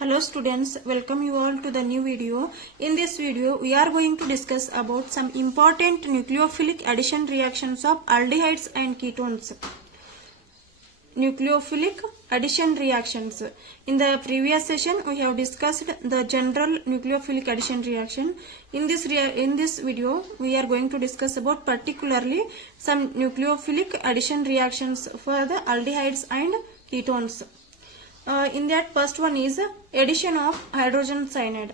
Hello students, welcome you all to the new video. In this video, we are going to discuss about some important nucleophilic addition reactions of aldehydes and ketones. Nucleophilic addition reactions. In the previous session, we have discussed the general nucleophilic addition reaction. In this video, we are going to discuss about particularly some nucleophilic addition reactions for the aldehydes and ketones. In that, first one is addition of hydrogen cyanide.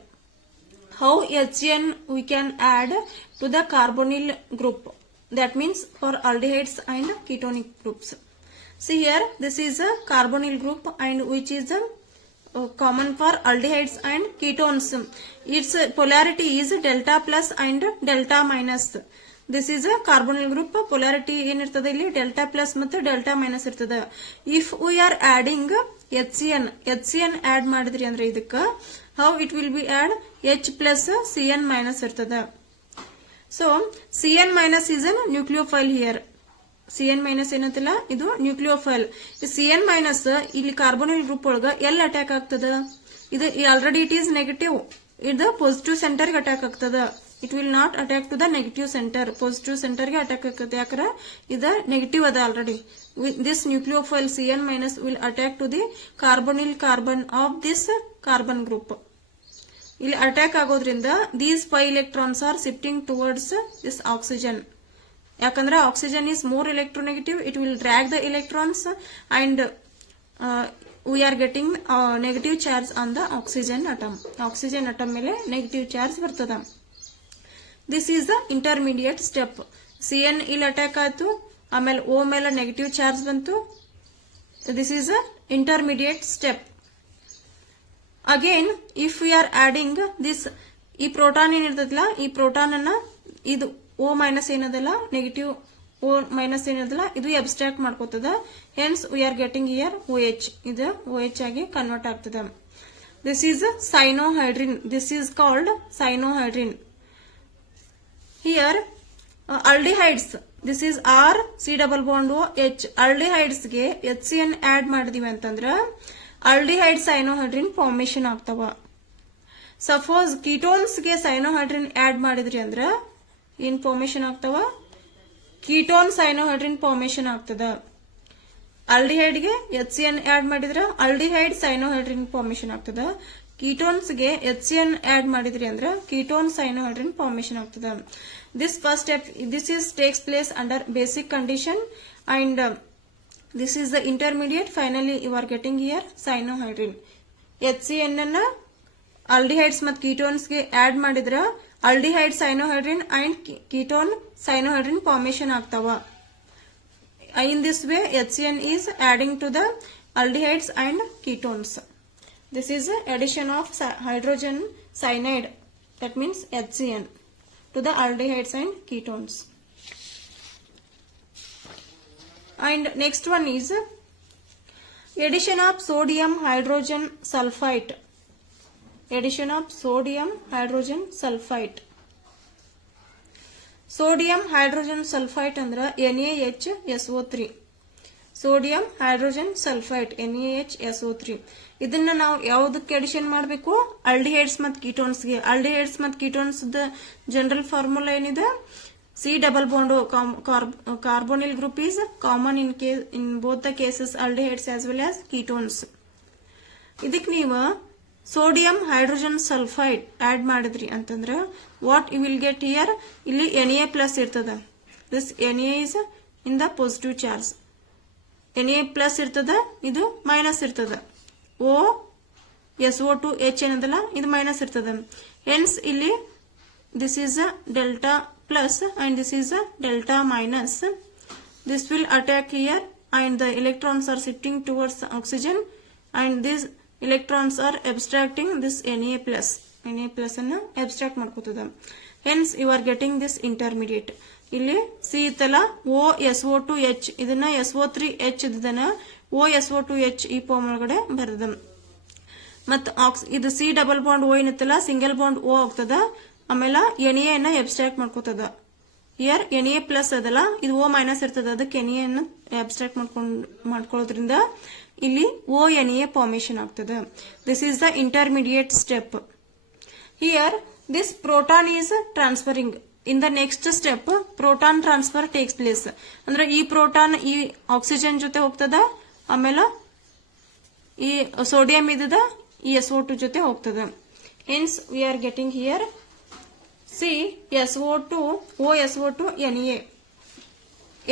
How HCN we can add to the carbonyl group. That means for aldehydes and ketonic groups. See here, this is a carbonyl group and which is common for aldehydes and ketones. Its polarity is delta plus and delta minus. This is a carbonyl group. Polarity ಏನಿರ್ತದೆ ಇಲ್ಲಿ delta plus ಮತ್ತು delta minus ಇರ್ತದೆ. If we are adding HCN add ಮಾಡಿದ್ರಿ ಅಂದ್ರೆ ಇದಕ್ಕ how it will be add H plus CN minus ಇರ್ತದೆ. So CN minus is a nucleophile here. CN minus ಏನಂತಲ್ಲ ಇದು nucleophile. CN minus ಇಲ್ಲಿ carbonyl group ಒಳಗ ಎಲ್ಲಿ attack ಆಗ್ತದೆ? ಇದು already it is negative. ಇದು positive center ಗೆ ಅಟ್ಯಾಕ್ ಆಗ್ತದೆ. It will not attack to the negative center. Positive center ಗೆ attack ಆಗುತ್ತೆ ಯಾಕಂದ್ರೆ ಇದು negative ಅದ already. This nucleophile CN minus will attack to the carbonyl carbon of this carbon group. ಇಲ್ಲಿ attack ಆಗೋದ್ರಿಂದ these 5 electrons are shifting towards this oxygen. ಯಾಕಂದ್ರೆ oxygen is more electronegative. It will drag the electrons and we are getting negative charge on the oxygen atom. Oxygen atom ಮೇಲೆ negative charge ಬರ್ತದ. This is the intermediate step. CN ಇಲ್ಲಿ attack ಆಯ್ತು ಆಮೇಲೆ O ಮೇಲೆ negative charge ಬಂತು. This is a intermediate step. Again, if we are adding this, ಈ proton ಏನಿರ್ತದಲ್ಲ ಈ proton ಅನ್ನ ಇದು O ಮೈನಸ್ ಏನದಲ್ಲ ನೆಗೆಟಿವ್ O ಮೈನಸ್ ಏನದಲ್ಲ ಇದು ಅಬ್ಸ್ಟ್ರಾಕ್ಟ್ ಮಾಡ್ಕೋತದ. Hence we are getting here OH. ಇದು OH ಆಗಿ ಕನ್ವರ್ಟ್ ಆಗ್ತದೆ. This is cyanohydrin. This is called cyanohydrin. Here aldehydes, this is R C double bond O H. aldehydes ಗೆ HCN add ಮಾಡಿದೀವಿ ಅಂತಂದ್ರ aldehyde cyanohydrin formation ಆಗ್ತಾವ. Suppose ketones ಗೆ cyanohydrin add ಮಾಡಿದ್ರಿ ಅಂದ್ರ ಏನ್ formation ಆಗ್ತಾವ? ketone cyanohydrin formation ಆಗ್ತದ. aldehyde ಗೆ HCN add ಮಾಡಿದ್ರ aldehyde cyanohydrin formation ಆಗ್ತದ. ketones ಗೆ HCN add ಮಾಡಿದ್ರಿ ಅಂದ್ರೆ ketone cyanohydrin formation ಆಗ್ತದೆ. This first step, this is takes place under basic condition and this is the intermediate. Finally you are getting here cyanohydrin. HCN ಅನ್ನ aldehydes ಮತ್ತು ketones ಗೆ add ಮಾಡಿದ್ರ aldehyde cyanohydrin and ketone cyanohydrin formation ಆಗ್ತಾವ. In this way HCN is adding to the aldehydes and ketones. This is addition of hydrogen cyanide, that means HCN, to the aldehydes and ketones. And next one is addition of sodium hydrogen sulfite. Addition of sodium hydrogen sulfite. Sodium hydrogen sulfite andra NaHSO3. Sodium hydrogen sulphide NaHSO3. ಇದನ್ನ ನಾವು ಯಾವುದಕ್ಕೆ addition ಮಾಡಬೇಕು? Aldehydes ಮತ್ತು ketones ಗೆ. Aldehydes ಮತ್ತು ketones the general formula ಏನಿದೆ? C double bond carbonyl group is common in both the cases aldehydes as well as ketones. ಇದಕ್ಕೆ ನೀವು ಸೋಡಿಯಂ ಹೈಡ್ರೋಜನ್ ಸಲ್ಫೈಡ್ ಆಡ್ ಮಾಡಿದ್ರಿ ಅಂತಂದ್ರೆ what you will get here? ಇಲ್ಲಿ Na+ ಇರ್ತದ. This Na is in the positive charge. Na plus ಇರ್ತದ, ಇದು minus ಇರ್ತದ. O SO2H ಏನದಲ್ಲ ಇದು ಮೈನಸ್ ಇರ್ತದ. Hence ಇಲ್ಲಿ this is a delta plus and this is a delta minus. This will attack here and the electrons are shifting towards oxygen and these electrons are abstracting this Na plus. Na plus ಅನ್ನ abstract ಮಾಡ್ಕೋತದ. Hence you are getting this intermediate. ಇಲ್ಲಿ C ಇತ್ತಲ್ಲ OSO2H ಇದನ್ನ SO3H ಇದನ್ನ OSO2H ಈ form ಒಳಗಡೆ ಬರ್ತದ. ಮತ್ತ ಇದು C ಡಬಲ್ ಬಾಂಡ್ O ಏನಿತ್ತಲ್ಲ ಸಿಂಗಲ್ ಬಾಂಡ್ O ಆಗ್ತದ. ಆಮೇಲೆ Na ಅನ್ನ ಅಬ್ಸ್ಟ್ರಾಕ್ಟ್ ಮಾಡ್ಕೋತದ. ಹಿಯರ್ Na+ ಅದಲ್ಲ ಇದು O- ಇರ್ತದ. ಅದಕ್ಕೆ Na ಅನ್ನ ಅಬ್ಸ್ಟ್ರಾಕ್ಟ್ ಮಾಡ್ಕೊಳ್ಳೋದ್ರಿಂದ ಇಲ್ಲಿ ONA ಫಾರ್ಮೇಶನ್ ಆಗ್ತದೆ. This is the intermediate step. Here this proton is transferring. In the next step proton transfer takes place. ಅಂದ್ರೆ ಈ ಪ್ರೋಟಾನ್ ಈ ಆಕ್ಸಿಜನ್ ಜೊತೆ ಹೋಗ್ತದ, ಆಮೇಲೆ ಈ ಸೋಡಿಯಂ ಇದ್ದದ ಈ SO2 ಜೊತೆ ಹೋಗ್ತದೆ. Hence we are getting here SO2 OSO2 Na.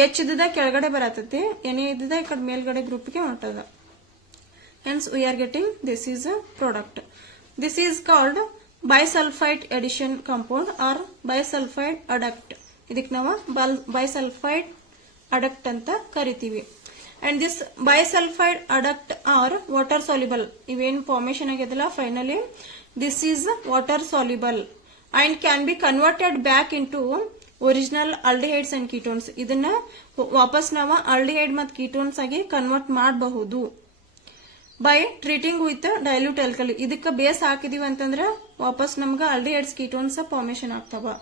H ಇದ್ದದ ಕೆಳಗಡೆ ಬರತೈತಿ, Na ಇದ್ದದ ಈ ಕಡೆ ಮೇಲ್ಗಡೆ ಗ್ರೂಪ್ಗೆ ಹೊಂಟದ. Hence we are getting this is a product. This is called bisulfite addition compound or bisulfite adduct. ಇದಕ್ಕೆ ನಾವು bisulfite adduct ಅಂತ ಕರಿತೀವಿ. And this bisulfite adduct are water soluble. ಇವೇನು ಫಾರ್ಮೇಶನ್ ಆಗಿದಲ್ಲ finally, this is water soluble and can be converted back into original aldehydes and ketones. ಇದನ್ನ ವಾಪಸ್ ನಾವು aldehyde ಮತ್ತು ketones ಆಗಿ ಕನ್ವರ್ಟ್ ಮಾಡಬಹುದು by treating with dilute alkali. ಇದಕ್ಕೆ base ಹಾಕಿದೀವಿ ಅಂತಂದ್ರೆ ವಾಪಸ್ ನಮ್ಗೆ aldehydes ketones ಫಾರ್ಮೇಶನ್ ಆಗ್ತಾವ.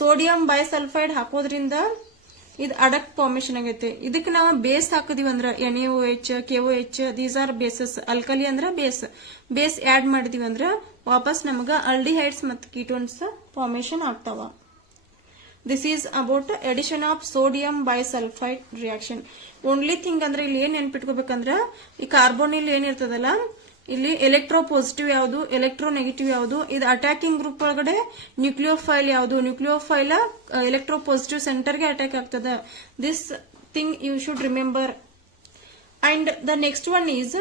ಸೋಡಿಯಂ ಬೈಸಲ್ಫೈಡ್ ಹಾಕೋದ್ರಿಂದ ಇದು ಅಡಕ್ಟ್ ಫಾರ್ಮೇಶನ್ ಆಗೈತೆ. ಇದಕ್ಕೆ ನಾವು ಬೇಸ್ ಹಾಕಿದೀವಿ ಅಂದ್ರೆ NaOH KOH these are bases. Alkali ಅಂದ್ರೆ ಬೇಸ್ ಆಡ್ ಮಾಡಿದೀವಿ ಅಂದ್ರೆ ವಾಪಸ್ ನಮ್ಗೆ aldehydes ಮತ್ತು ketones ಫಾರ್ಮೇಶನ್ ಆಗ್ತಾವ. This is about addition of sodium bisulfite reaction. Only thing ಅಂದ್ರೆ ಇಲ್ಲಿ ಏನ್ ನೆನ್ಪಿಟ್ಕೋಬೇಕಂದ್ರ ಈ ಕಾರ್ಬೋನಿಲ್ ಏನಿರ್ತದಲ್ಲ, ಇಲ್ಲಿ ಎಲೆಕ್ಟ್ರೋ ಪಾಸಿಟಿವ್ ಯಾವುದು, ಎಲೆಕ್ಟ್ರೋ ನೆಗೆಟಿವ್ ಯಾವುದು, ಇದು ಅಟ್ಯಾಕಿಂಗ್ ಗ್ರೂಪ್ ಒಳಗಡೆ ನ್ಯೂಕ್ಲಿಯೋಫೈಲ್ ಯಾವುದು, ನ್ಯೂಕ್ಲಿಯೋಫೈಲ್ ಎಲೆಕ್ಟ್ರೋ ಪಾಸಿಟಿವ್ ಸೆಂಟರ್ಗೆ ಅಟ್ಯಾಕ್ ಆಗ್ತದ. This thing you should remember. And the next one is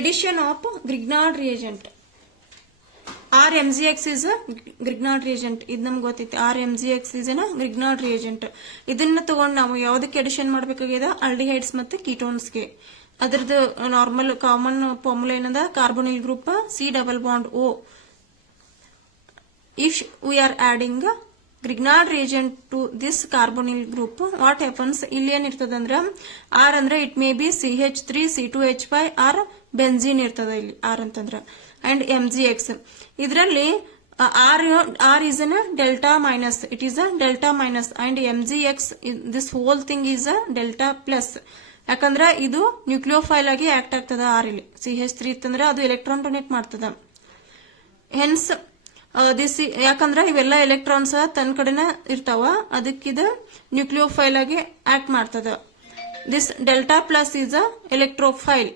addition of Grignard reagent. RMgX is a Grignard reagent. ಇದು ನಮ್ಗೆ ಗೊತ್ತೈತಿ. RMgX is a Grignard reagent. ಇದನ್ನ ತಗೊಂಡು ನಾವು ಯಾವುದಕ್ಕೆ ಎಡಿಷನ್ ಮಾಡಬೇಕಾಗಿದೆ, aldehydes ಮತ್ತು ketonesಗೆ. ಅದರದ್ದು ನಾರ್ಮಲ್ ಕಾಮನ್ ಫಾರ್ಮುಲಾ ಏನದ, carbonyl group C double bond O. If we are adding Grignard reagent to this carbonyl group, what happens? ಇಲ್ಲಿ ಏನಿರ್ತದಂದ್ರ R ಅಂದ್ರೆ it may be CH3 C2H5 or benzene ಇರ್ತದ ಇಲ್ಲಿ R ಅಂತಂದ್ರ. And MgX ಇದರಲ್ಲಿ R is a delta minus, it is a delta minus, and MgX this whole thing is a delta plus. ಯಾಕಂದ್ರೆ ಇದು nucleophile ಆಗಿ act ಆಗ್ತದ. R ಇಲ್ಲಿ CH3 ಇತ್ತಂದ್ರೆ ಅದು ಎಲೆಕ್ಟ್ರಾನ್ ಡೊನೇಟ್ ಮಾಡ್ತದ. ಹೆನ್ಸ್ ದಿಸ್ ಯಾಕಂದ್ರೆ ಇವೆಲ್ಲ ಎಲೆಕ್ಟ್ರಾನ್ಸ್ ತನ್ನ ಕಡೆನ ಇರ್ತಾವ, ಅದಕ್ಕಿದ ನ್ಯೂಕ್ಲಿಯೋಫೈಲ್ ಆಗಿ ಆಕ್ಟ್ ಮಾಡ್ತದ. This delta plus is a electrophile.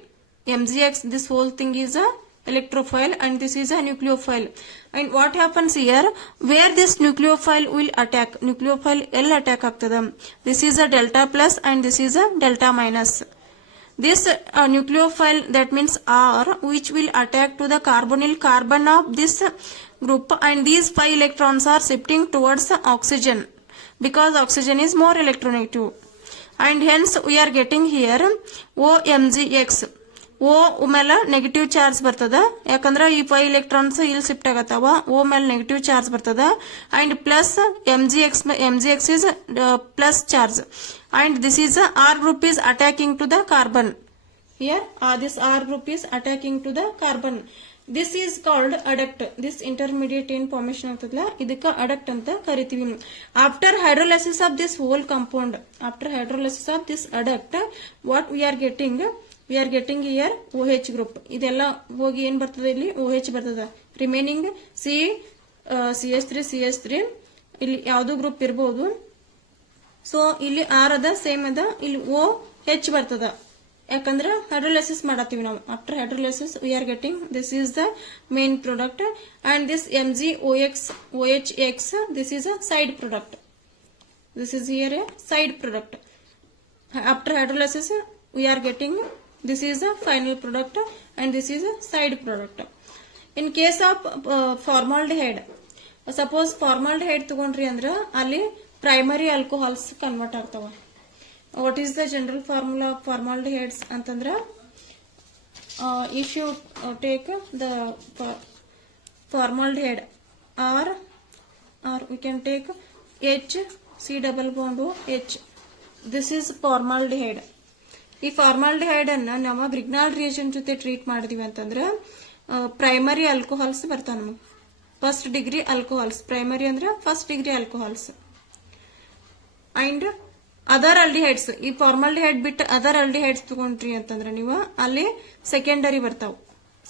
MgX this whole thing is a electrophile and this is a nucleophile. And what happens here, where this nucleophile will attack, nucleophile L attack ಆಗ್ತದ. This is a delta plus and this is a delta minus. This nucleophile, that means R, which will attack to the carbonyl carbon of this group, and these 5 electrons are shifting towards the oxygen because oxygen is more electronegative. And hence we are getting here OMgX. O ಮೇಲೆ negative charge ಬರ್ತದ, ಯಾಕಂದ್ರೆ ಈ 5 electrons ಇಲ್ಲಿ shift ಆಗತ್ತಾವ. O ಮೇಲೆ negative charge ಬರ್ತದ. And plus MgX is plus charge, and this is R group is attacking to the carbon. Here this R group is attacking to the carbon. This is called adduct. This intermediate in formation ಆಗ್ತದಲ್ಲ, ಇದಕ್ಕ adduct ಅಂತ ಕರಿತೀವಿ. After hydrolysis of this whole compound, after hydrolysis of this adduct, what we are getting here OH group. ಇದೆಲ್ಲ ಹೋಗಿ ಏನ್ ಬರ್ತದೆ, ಇಲ್ಲಿ OH ಬರ್ತದ. ರಿಮೈನಿಂಗ್ CH3 ಇಲ್ಲಿ ಯಾವ್ದು ಗ್ರೂಪ್ ಇರಬಹುದು. ಸೊ ಇಲ್ಲಿ R ಅದ, ಸೇಮ್ ಅದ, ಇಲ್ಲಿ OH ಬರ್ತದ. ಯಾಕಂದ್ರೆ ಹೈಡ್ರೋಲೈಸಿಸ್ ಮಾಡತ್ತೀವಿ ನಾವು. After hydrolysis we are getting this is the main product, and this MgOHX this is a side product. This is here a side product. After hydrolysis we are getting this is a final product and this is a side product. In case of formaldehyde, suppose formaldehyde ತಗೊಂಡ್ರಿ ಅಂದ್ರೆ ಅಲ್ಲಿ primary alcohols convert ಆಗ್ತಾವ. What is the general formula of formaldehydes ಅಂತಂದ್ರೆ, if you take the formaldehyde or we can take H C double bond O H. This is formaldehyde. ಈ formaldehyde ಅನ್ನ ನಾವು Grignard reagent ಜೊತೆ treat ಮಾಡಿದೀವಿ ಅಂತಂದ್ರೆ primary alcohols ಬರ್ತಾವ ನಮಗೆ. First degree alcohols, primary ಅಂದ್ರೆ first degree alcohols. And other aldehydes, ಈ ಫಾರ್ಮಾಲ್ಡಿಹೈಡ್ ಬಿಟ್ಟು ಅದರ್ ಆಲ್ಡಿಹೈಡ್ಸ್ ತಗೊಂಡ್ರಿ ಅಂತಂದ್ರೆ ನೀವು ಅಲ್ಲಿ ಸೆಕೆಂಡರಿ ಬರ್ತಾವ,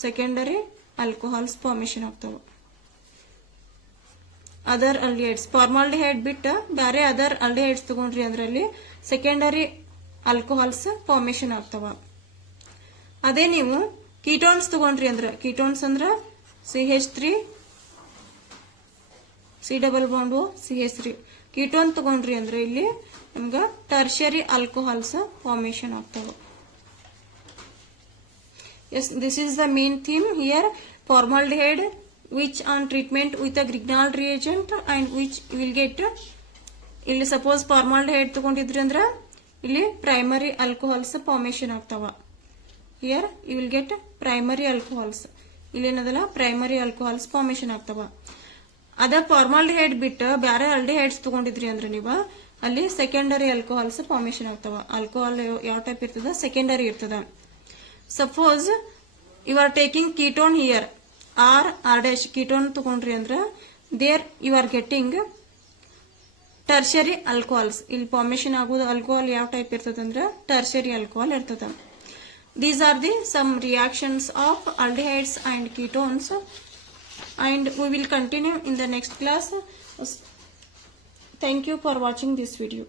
ಸೆಕೆಂಡರಿ ಆಲ್ಕೋಹಾಲ್ಸ್ ಫಾರ್ಮೇಶನ್ ಆಗ್ತಾವ. ಅದರ್ ಆಲ್ಡಿಹೈಡ್ಸ್, ಫಾರ್ಮಾಲ್ಡಿಹೈಡ್ ಬಿಟ್ಟು ಬೇರೆ ಅದರ್ ಆಲ್ಡಿಹೈಡ್ಸ್ ತಗೊಂಡ್ರಿ ಅಂದ್ರೆ ಅಲ್ಲಿ ಸೆಕೆಂಡರಿ ಆಲ್ಕೋಹಾಲ್ಸ್ ಫಾರ್ಮೇಶನ್ ಆಗ್ತಾವ. ಅದೇ ನೀವು ಕೀಟೋನ್ಸ್ ತಗೊಂಡ್ರಿ ಅಂದ್ರೆ, ಕೀಟೋನ್ಸ್ ಅಂದ್ರ CH3 C double bond CH3, ketone ತಗೊಂಡ್ರಿ ಅಂದ್ರೆ ಇಲ್ಲಿ ನಮ್ಗ ಟರ್ಷರಿ ಆಲ್ಕೋಹಾಲ್ಸ್ ಫಾರ್ಮೇಶನ್ ಆಗ್ತಾವ. Yes, this is the main theme here. Formaldehyde, which on treatment with a Grignard reagent and which will get, ಇಲ್ಲಿ ಸಪೋಸ್ ಫಾರ್ಮಾಲ್ಡಿಹೈಡ್ ತಗೊಂಡಿದ್ರಿ ಅಂದ್ರ ಇಲ್ಲಿ ಪ್ರೈಮರಿ ಆಲ್ಕೋಹಾಲ್ಸ್ ಫಾರ್ಮೇಶನ್ ಆಗ್ತಾವ. Here you will get primary alcohols, ಇಲ್ಲಿ ಏನದಲ್ಲ primary alcohols formation ಆಗ್ತಾವ. ಅದ formaldehyde ಬಿಟ್ಟು ಬೇರೆ ಆಲ್ಡಿಹೈಡ್ಸ್ ತಗೊಂಡಿದ್ರಿ ಅಂದ್ರೆ ನೀವು ಅಲ್ಲಿ ಸೆಕೆಂಡರಿ ಆಲ್ಕೋಹಾಲ್ಸ್ ಫಾರ್ಮೇಶನ್ ಆಗ್ತಾವ. ಆಲ್ಕೋಹಾಲ್ ಯಾವ ಟೈಪ್ ಇರ್ತದ, ಸೆಕೆಂಡರಿ ಇರ್ತದ. Suppose you are taking ketone here R dash ketone ತಗೊಂಡ್ರಿ ಅಂದ್ರ there you are getting tertiary alcohols. ಇಲ್ಲಿ ಫಾರ್ಮೇಶನ್ ಆಗೋದು ಆಲ್ಕೋಹಾಲ್ ಯಾವ ಟೈಪ್ ಇರ್ತದ ಅಂದ್ರ ಟರ್ಷರಿ ಆಲ್ಕೋಹಾಲ್ ಇರ್ತದ. These are the some reactions of aldehydes and ketones, and we will continue in the next class. Thank you for watching this video.